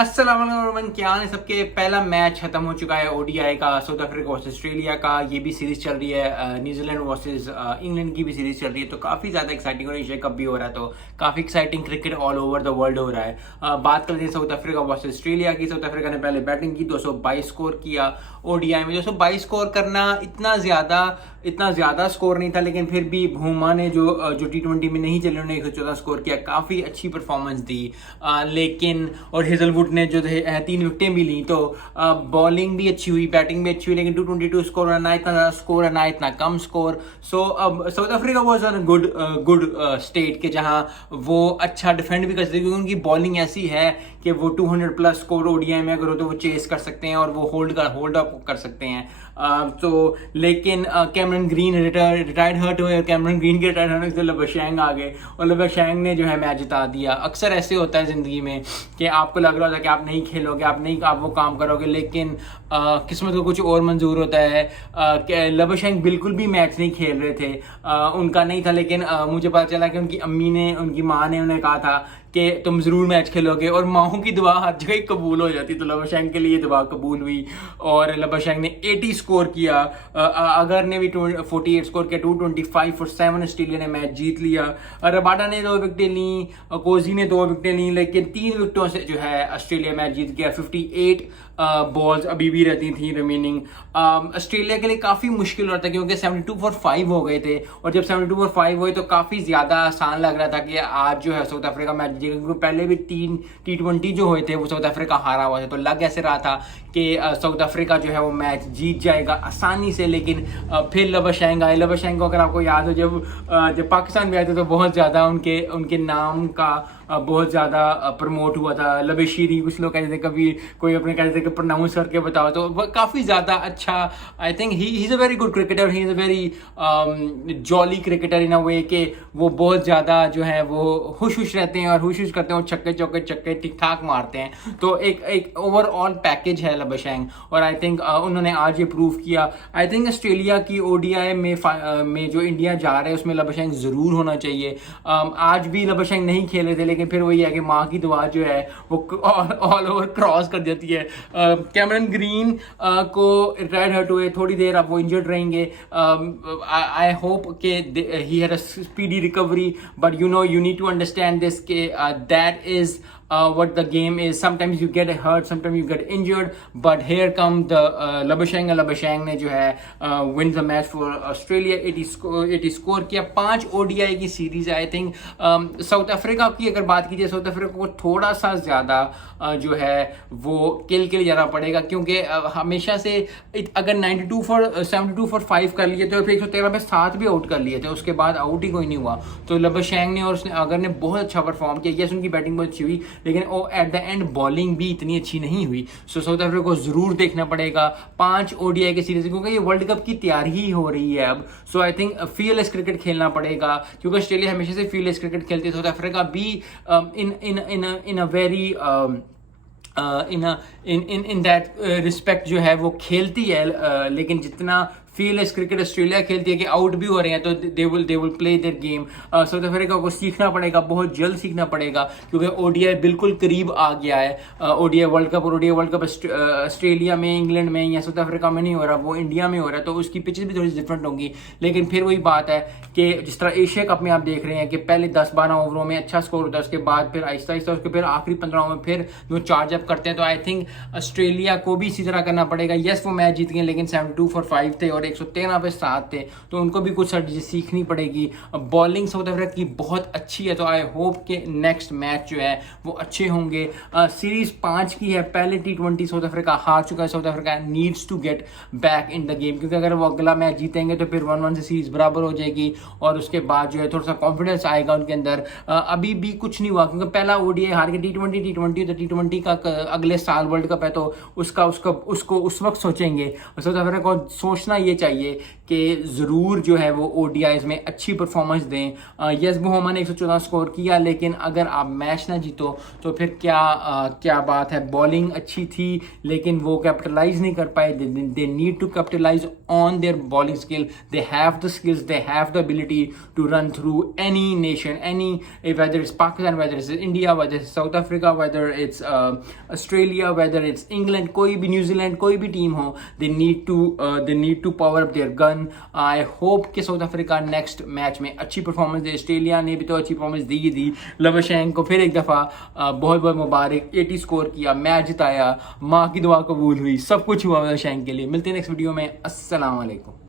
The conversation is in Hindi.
अस्सलाम वालेकुम, क्या हाल है सबके। पहला मैच खत्म हो चुका है ओडीआई का, साउथ अफ्रीका वर्सेस ऑस्ट्रेलिया का। ये भी सीरीज चल रही है, न्यूजीलैंड वर्सेस इंग्लैंड की भी सीरीज चल रही है। तो काफ़ी ज़्यादा एक्साइटिंग और एशिया कप भी हो रहा है, तो काफ़ी exciting cricket all over the world हो रहा है। बात करते हैं साउथ अफ्रीका वर्सेस ऑस्ट्रेलिया की। साउथ अफ्रीका ने पहले बैटिंग की, 222 स्कोर किया। ओडीआई में 222 स्कोर करना इतना ज़्यादा स्कोर नहीं था, लेकिन फिर भी भूमा ने जो T20 में नहीं चले उन्होंने 114 स्कोर किया, काफ़ी अच्छी परफॉर्मेंस दी। लेकिन और हेजलवुड ने जो 3 विकेटें भी ली, तो बॉलिंग भी अच्छी हुई, बैटिंग भी अच्छी हुई, लेकिन 222 स्कोर, ना इतना ज़्यादा स्कोर है ना इतना कम स्कोर। सो अब south Africa was a good state के जहाँ वो अच्छा डिफेंड भी कर सकते हैं, क्योंकि उनकी बॉलिंग ऐसी है कि वो 200 प्लस स्कोर ओडीआई में अगर हो तो वो चेस कर सकते हैं और वो होल्ड अप कर सकते हैं। तो लेकिन कैमरन ग्रीन रिटायर्ड हर्ट हुए, और कैमरन ग्रीन के रिटायर्ड होने से लबशैंग आ गए और लबशैंग ने जो है मैच जिता दिया। अक्सर ऐसे होता है ज़िंदगी में कि आपको लग रहा होता है कि आप नहीं खेलोगे, आप वो काम करोगे, लेकिन किस्मत को कुछ और मंजूर होता है। लबशैंग बिल्कुल भी मैच नहीं खेल रहे थे, उनका नहीं था, लेकिन मुझे पता चला कि उनकी माँ ने उन्हें कहा था कि तुम ज़रूर मैच खेलोगे, और माओ की दुआ हर जगह कबूल हो जाती। तो लबशैंग के लिए दुआ कबूल हुई और लबशैंग ने 80 स्कोर किया। अगर ने भी 48 स्कोर किया, 225 for 7 ऑस्ट्रेलिया ने मैच जीत लिया। रबाडा ने 2 विकेटें ली, कोजी ने 2 विकेटें ली, लेकिन 3 विकेटों से जो है ऑस्ट्रेलिया मैच जीत गया। 58 बॉल्स अभी भी रहती थी रिमेनिंग। ऑस्ट्रेलिया के लिए काफ़ी मुश्किल हो रहा था, क्योंकि 72 for 5 हो गए थे, और जब 72 for 5 हुए तो काफ़ी ज़्यादा आसान लग रहा था कि आज जो है साउथ अफ्रीका मैच जीतेगा, क्योंकि पहले भी 3 T20 जो हुए थे वो साउथ अफ्रीका हारा हुआ था। तो लग ऐसे रहा था कि साउथ अफ्रीका जो है वो मैच जीत जाएगा आसानी से, लेकिन फिर लबशैंग आए। लबशैंग को अगर आपको याद हो, जब पाकिस्तान में आए थे तो बहुत ज़्यादा उनके नाम का बहुत ज़्यादा प्रमोट हुआ था। लबेशीरी कुछ लोग कहते थे, कभी कोई अपने कहते थे कि प्रोनाउंस करके बताओ, तो काफ़ी ज़्यादा अच्छा। I think he is a very good cricketer, he is a very jolly cricketer in a way कि वो बहुत ज़्यादा जो है वो खुश रहते हैं और खुश करते हैं, और छक्के ठीक ठाक मारते हैं। तो एक ओवरऑल पैकेज है लबशैंग, और आई थिंक उन्होंने आज ये प्रूव किया। आई थिंक ऑस्ट्रेलिया की ओडीआई में जो इंडिया जा रहा है उसमें लबशैंग ज़रूर होना चाहिए। आज भी लबशैंग नहीं खेले थे, लेकिन फिर वही है कि माँ की दुआ जो है वो ऑल ओवर क्रॉस कर देती है। कैमरन ग्रीन को रिटायर्ड हर्ट हुए, थोड़ी देर अब वो इंजर्ड रहेंगे। आई होप कि he had a speedy recovery, but you need to understand this के that is what the game is. Sometimes you get hurt, sometimes you get injured, but here come the Labuschagne ने जो है wins the match for Australia। 80 score किया। 5 ओडीआई की सीरीज है। आई थिंक साउथ अफ्रीका की अगर बात कीजिए, साउथ अफ्रीका को थोड़ा सा ज़्यादा जो है वो किल के लिए जाना पड़ेगा, क्योंकि हमेशा से अगर 72 for 5 कर लिए तो फिर 113 पे 7 भी आउट कर लिए थे, उसके बाद आउट ही कोई नहीं हुआ। तो लबशैंग ने और उसने अगर ने बहुत अच्छा परफॉर्म किया। यस, उनकी बैटिंग बहुत अच्छी हुई, लेकिन वो एट द एंड बॉलिंग भी इतनी अच्छी नहीं हुई। सो साउथ अफ्रीका को जरूर देखना पड़ेगा 5 ओडीआई की सीरीज, क्योंकि ये वर्ल्ड कप की तैयारी ही हो रही है अब। सो आई थिंक फील्डलेस क्रिकेट खेलना पड़ेगा, क्योंकि ऑस्ट्रेलिया हमेशा से फील्डलेस क्रिकेट खेलती है। साउथ अफ्रीका भी in a very in that respect जो है वो खेलती है, लेकिन जितना फील्डलेस क्रिकेट ऑस्ट्रेलिया खेलती है कि आउट भी हो रहे हैं तो they will play their game. South Africa को सीखना पड़ेगा, बहुत जल्द सीखना पड़ेगा, क्योंकि ओडीआई बिल्कुल करीब आ गया है। ओडीआई वर्ल्ड कप ऑस्ट्रेलिया में, इंग्लैंड में या साउथ अफ्रीका में नहीं हो रहा, वो इंडिया में हो रहा है, तो उसकी पिचेस भी थोड़ी डिफरेंट होंगी। लेकिन फिर वही बात है कि जिस तरह एशिया कप में आप देख रहे हैं कि पहले 10-12 ओवरों में अच्छा स्कोर होता है, उसके बाद फिर आहिस्ता आहिस्ता उसके फिर आखिरी 15 ओवर में फिर वो चार्ज अप करते हैं। तो आई थिंक ऑस्ट्रेलिया को भी इसी तरह करना पड़ेगा। यस, वो मैच जीत गए, लेकिन 72 for 5 थे और 113 पे 7 थे, तो उनको भी कुछ स्ट्रेटजी सीखनी पड़ेगी। बॉलिंग साउथ अफ्रीका की बहुत अच्छी है, तो आई होप कि नेक्स्ट मैच जो है वो अच्छे होंगे। सीरीज 5 की है, पहले T20 साउथ अफ्रीका हार चुका है। South Africa needs to get back in the game, क्योंकि अगर वो अगला मैच जीतेंगे तो फिर 1-1 से सीरीज बराबर हो जाएगी, और उसके बाद जो है थोड़ा सा कॉन्फिडेंस आएगा उनके अंदर। अभी भी कुछ नहीं हुआ, क्योंकि पहला ओडीआई हार के T20 का अगले साल वर्ल्ड कप है, तो उसको उस वक्त सोचेंगे। साउथ अफ्रीका को सोचना ये चाहिए कि ज़रूर जो है वो ओडीआईज में अच्छी परफॉर्मेंस दें। यस मोहम्मद ने 114 स्कोर किया, लेकिन अगर आप मैच ना जीतो तो फिर क्या बात है। बॉलिंग अच्छी थी लेकिन वो कैपिटलाइज नहीं कर पाए। They need to capitalise on their bowling skill. They have the skills, they have the ability to run through any nation, any, whether it's Pakistan, whether it's India, whether it's South Africa, whether it's Australia, whether it's England, कोई भी न्यूजीलैंड, कोई भी टीम हो, they need to power up their gun. I hope कि साउथ अफ्रीका नेक्स्ट मैच में अच्छी परफॉर्मेंस दे। ऑस्ट्रेलिया ने भी तो अच्छी परफॉर्मेंस दी ही दी। लवशेंक को फिर एक दफ़ा बहुत बहुत मुबारक, 80 स्कोर किया, मैच जिताया, माँ की दुआ कबूल हुई, सब कुछ हुआ लवशेंक के लिए। मिलते हैं नेक्स्ट वीडियो में। अस्सलाम वालेकुम।